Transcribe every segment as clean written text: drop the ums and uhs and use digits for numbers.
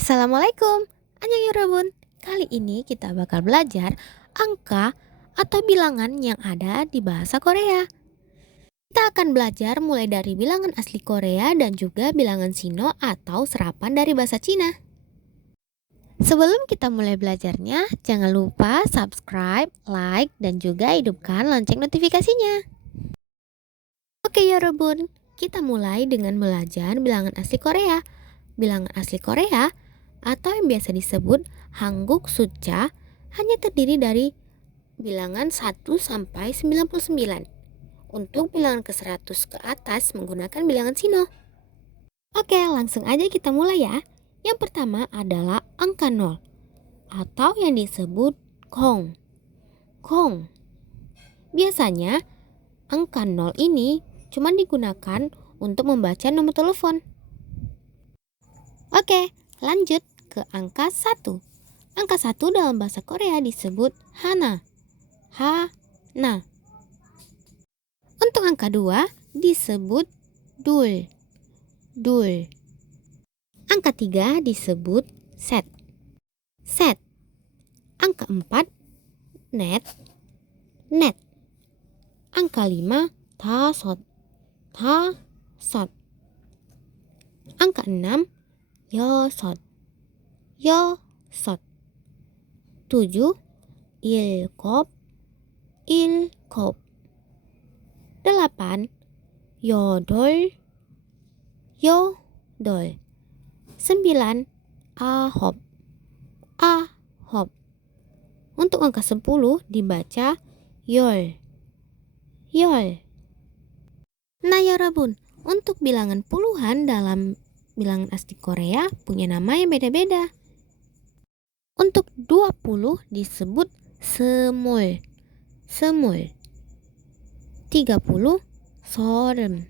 Assalamualaikum, Annyeong. Kali ini kita bakal belajar angka atau bilangan yang ada di bahasa Korea. Kita akan belajar mulai dari bilangan asli Korea dan juga bilangan Sino atau serapan dari bahasa Cina. Sebelum kita mulai belajarnya, jangan lupa subscribe, like, dan juga hidupkan lonceng notifikasinya. Oke Yorobun, kita mulai dengan belajar bilangan asli Korea. Bilangan asli Korea atau yang biasa disebut Hanguk Sucha hanya terdiri dari bilangan 1 sampai 99. Untuk bilangan ke 100 ke atas menggunakan bilangan Sino. Oke, langsung aja kita mulai ya. Yang pertama adalah angka 0 atau yang disebut kong. Kong. Biasanya angka 0 ini cuma digunakan untuk membaca nomor telepon. Oke, lanjut ke angka 1. Angka 1 dalam bahasa Korea disebut hana. Hana. Untuk angka 2 disebut dul. Dul. Angka 3 disebut set. Set. Angka 4 net. Net. Angka 5 tasot. Tasot. Angka 6 yosot. Yosot. 7 ilkop. Ilkop. 8 yodol. Yodol. 9 ahop. Ahop. Untuk angka 10 dibaca yol. Yol. Nah Yorobun, untuk bilangan puluhan dalam bilangan asli Korea punya nama yang beda-beda. Untuk 20 disebut semul. Semul. 30 sorem.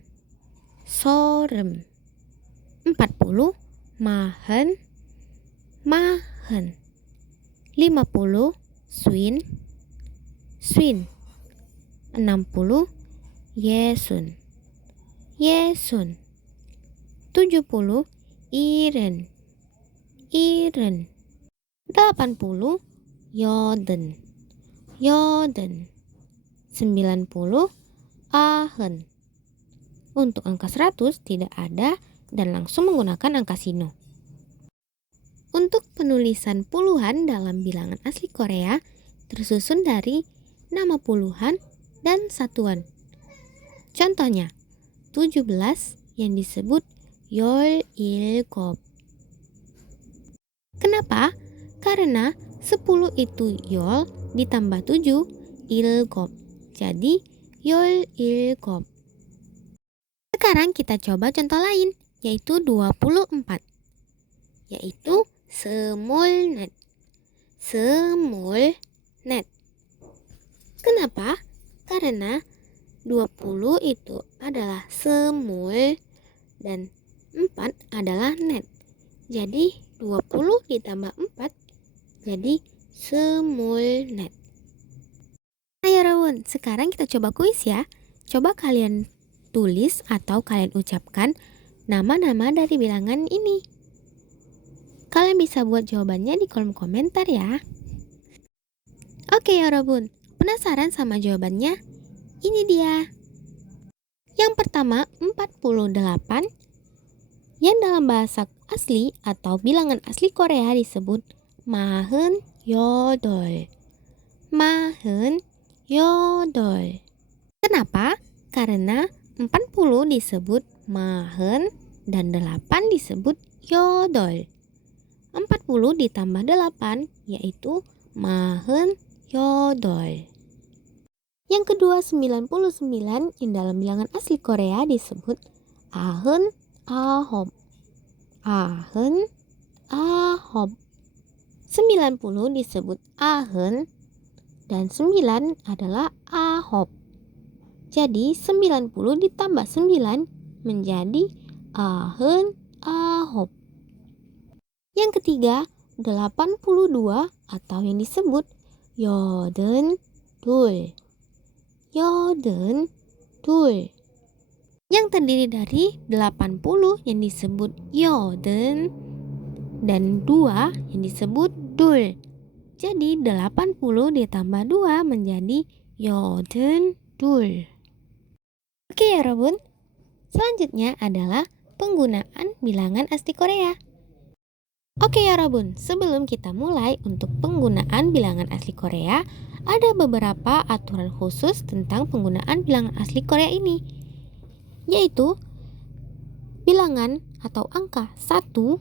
Sorem. 40 mahen. Mahen. 50 swin. Swin. 60 yesun. Yesun. 70 iren. Iren. 80 yoden. Yoden. 90 ahen. Untuk angka 100 tidak ada dan langsung menggunakan angka Sino. Untuk penulisan puluhan dalam bilangan asli Korea tersusun dari nama puluhan dan satuan. Contohnya, 17 yang disebut yol ilkop. Kenapa? Karena 10 itu yol ditambah 7 ilkop. Jadi yol ilkop. Sekarang kita coba contoh lain, yaitu 24. Yaitu semulnet. Semulnet. Kenapa? Karena 20 itu adalah semul dan 4 adalah net. Jadi 20 ditambah 4 jadi semulnet. Ayo Rawun, sekarang kita coba kuis ya. Coba kalian tulis atau kalian ucapkan nama-nama dari bilangan ini. Kalian bisa buat jawabannya di kolom komentar ya. Oke ya Rawun, penasaran sama jawabannya? Ini dia. Yang pertama 48 yang dalam bahasa asli atau bilangan asli Korea disebut mahen yodol. Mahen yodol. Kenapa? Karena 40 disebut mahen dan 8 disebut yodol. 40 ditambah 8 yaitu mahen yodol. Yang kedua 99 yang dalam bilangan asli Korea disebut ahun ahop. Ahun ahop. 90 disebut ahun dan 9 adalah ahop. Jadi 90 ditambah 9 menjadi ahun ahop. Yang ketiga 82 atau yang disebut yoden dul. Yoden dul. Yang terdiri dari 80 yang disebut yoden dan 2 yang disebut dul. Jadi 80 ditambah 2 menjadi yodun dul. Oke ya Robun, selanjutnya adalah penggunaan bilangan asli Korea. Oke ya Robun, sebelum kita mulai untuk penggunaan bilangan asli Korea, ada beberapa aturan khusus tentang penggunaan bilangan asli Korea ini, yaitu bilangan atau angka 1, 2,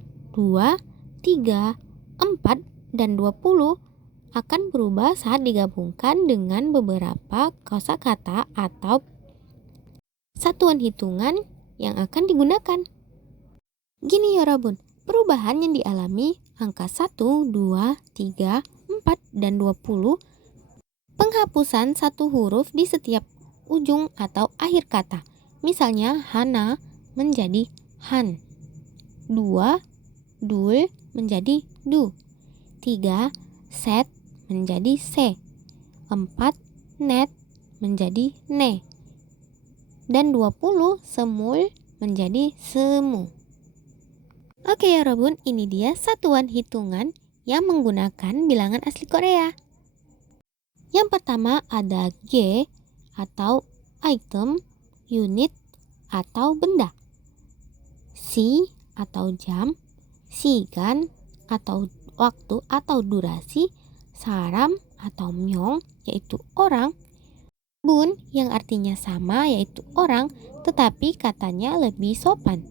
3, 4, dan 20 akan berubah saat digabungkan dengan beberapa kosakata atau satuan hitungan yang akan digunakan. Gini ya Robun, perubahan yang dialami angka 1, 2, 3, 4, dan 20, penghapusan satu huruf di setiap ujung atau akhir kata. Misalnya hana menjadi han, 2 dul menjadi du, 3 set menjadi se, 4 net menjadi ne, dan 20 semul menjadi semu. Oke ya Robun, ini dia satuan hitungan yang menggunakan bilangan asli Korea. Yang pertama ada G atau item, unit atau benda, si atau jam, sigan atau waktu atau durasi, saram atau myong yaitu orang, bun yang artinya sama yaitu orang tetapi katanya lebih sopan.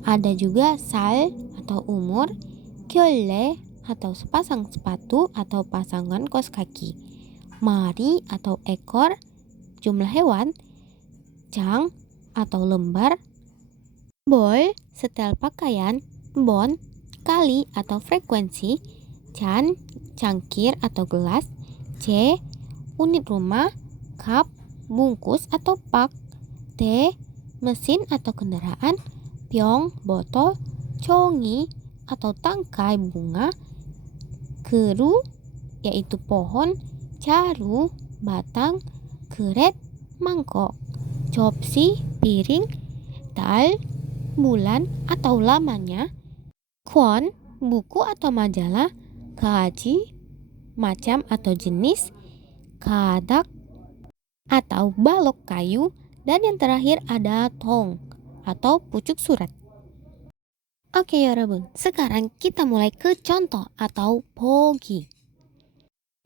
Ada juga sal atau umur, gyolle atau sepasang sepatu atau pasangan kos kaki, mari atau ekor, jumlah hewan, jang atau lembar, bol setel pakaian, bon kali atau frekuensi, chan cangkir atau gelas, c unit rumah, cup bungkus atau pak, t mesin atau kendaraan, pyong botol, chongi atau tangkai bunga, keru yaitu pohon, caru batang, keret mangkok, chopsi piring, dal bulan atau lamanya, kwon buku atau majalah, gaji macam atau jenis, kadak atau balok kayu, dan yang terakhir ada tong atau pucuk surat. Oke ya Robun, sekarang kita mulai ke contoh atau pogi.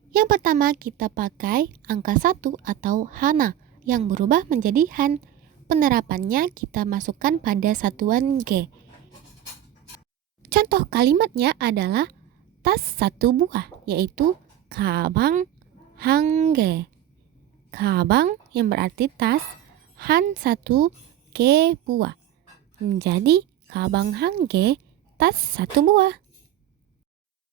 Yang pertama kita pakai angka 1 atau hana yang berubah menjadi han. Penerapannya kita masukkan pada satuan G. Contoh kalimatnya adalah tas satu buah, yaitu kabang hangge. Kabang yang berarti tas, han satu, ge buah. Menjadi kabang hangge, tas satu buah.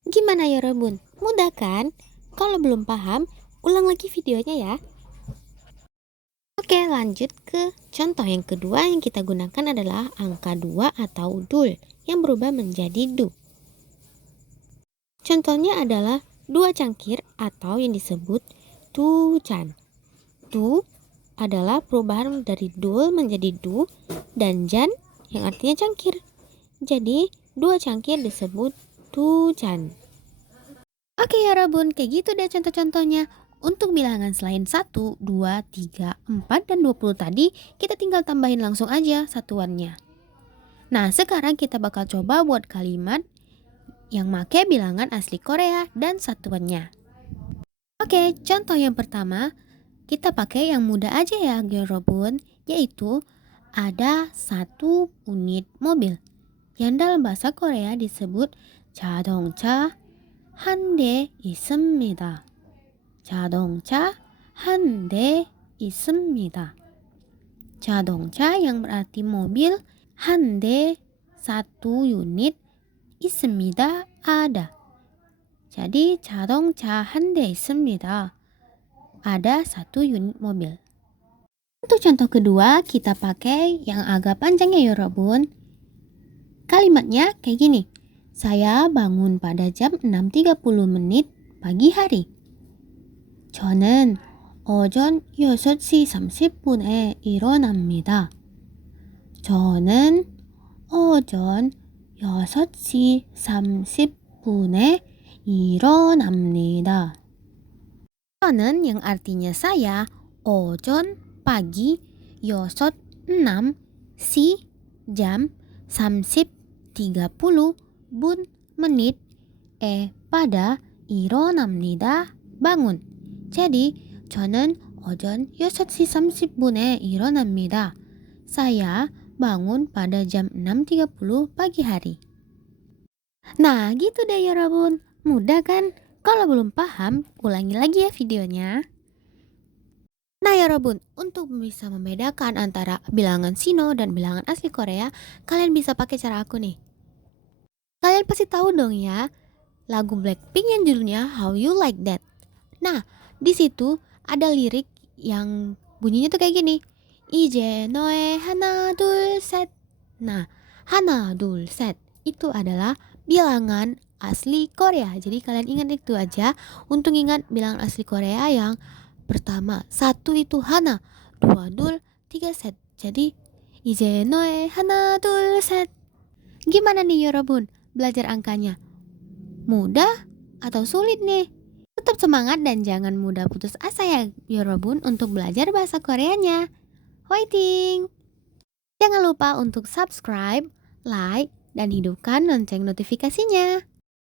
Gimana ya Robun? Mudah kan? Kalau belum paham, ulang lagi videonya ya. Oke, lanjut ke contoh yang kedua yang kita gunakan adalah angka 2 atau dul yang berubah menjadi du. Contohnya adalah 2 cangkir atau yang disebut tujan. Du adalah perubahan dari dul menjadi du dan jan yang artinya cangkir. Jadi 2 cangkir disebut tujan. Oke ya Robun, kayak gitu deh contoh-contohnya. Untuk bilangan selain 1, 2, 3, 4, dan 20 tadi, kita tinggal tambahin langsung aja satuannya. Nah, sekarang kita bakal coba buat kalimat yang make bilangan asli Korea dan satuannya. Oke, contoh yang pertama, kita pakai yang mudah aja ya, Robun, yaitu ada 1 unit mobil yang dalam bahasa Korea disebut 자동차 한 대 있습니다. 자동차 한 대 있습니다. 자동차 yang berarti mobil, 한 대 satu unit, 있습니다 ada. Jadi 자동차 한 대 있습니다. Ada 1 unit mobil. Untuk contoh kedua kita pakai yang agak panjang ya Robun. Kalimatnya kayak gini. Saya bangun pada jam 6.30 menit pagi hari. 저는 오전 6시 30분에 일어납니다. 저는 오전 6시 30분에 일어납니다. 저는 yang artinya saya, ojon, pagi, yosot, 6, si, jam, samsip, 30, bun, menit, pada, 일어납니다, bangun. Jadi, 저는 오전 6시 30분에 일어납니다. Saya bangun pada jam 6.30 pagi hari. Nah, gitu deh 여러분. Mudah kan? Kalau belum paham, ulangi lagi ya videonya. Nah 여러분, untuk bisa membedakan antara bilangan Sino dan bilangan asli Korea, kalian bisa pakai cara aku nih. Kalian pasti tahu dong ya, lagu Blackpink yang judulnya How You Like That. Nah, di situ ada lirik yang bunyinya tuh kayak gini. 이제 너의 하나 둘 셋. Nah, 하나 둘 셋 itu adalah bilangan asli Korea. Jadi kalian ingat itu aja untuk ingat bilangan asli Korea yang pertama. Satu itu hana, dua dul, tiga set. Jadi 이제 너의 하나 둘 셋. Gimana nih 여러분 belajar angkanya? Mudah atau sulit nih? Tetap semangat dan jangan mudah putus asa ya 여러분 untuk belajar bahasa Koreanya. Fighting! Jangan lupa untuk subscribe, like, dan hidupkan lonceng notifikasinya.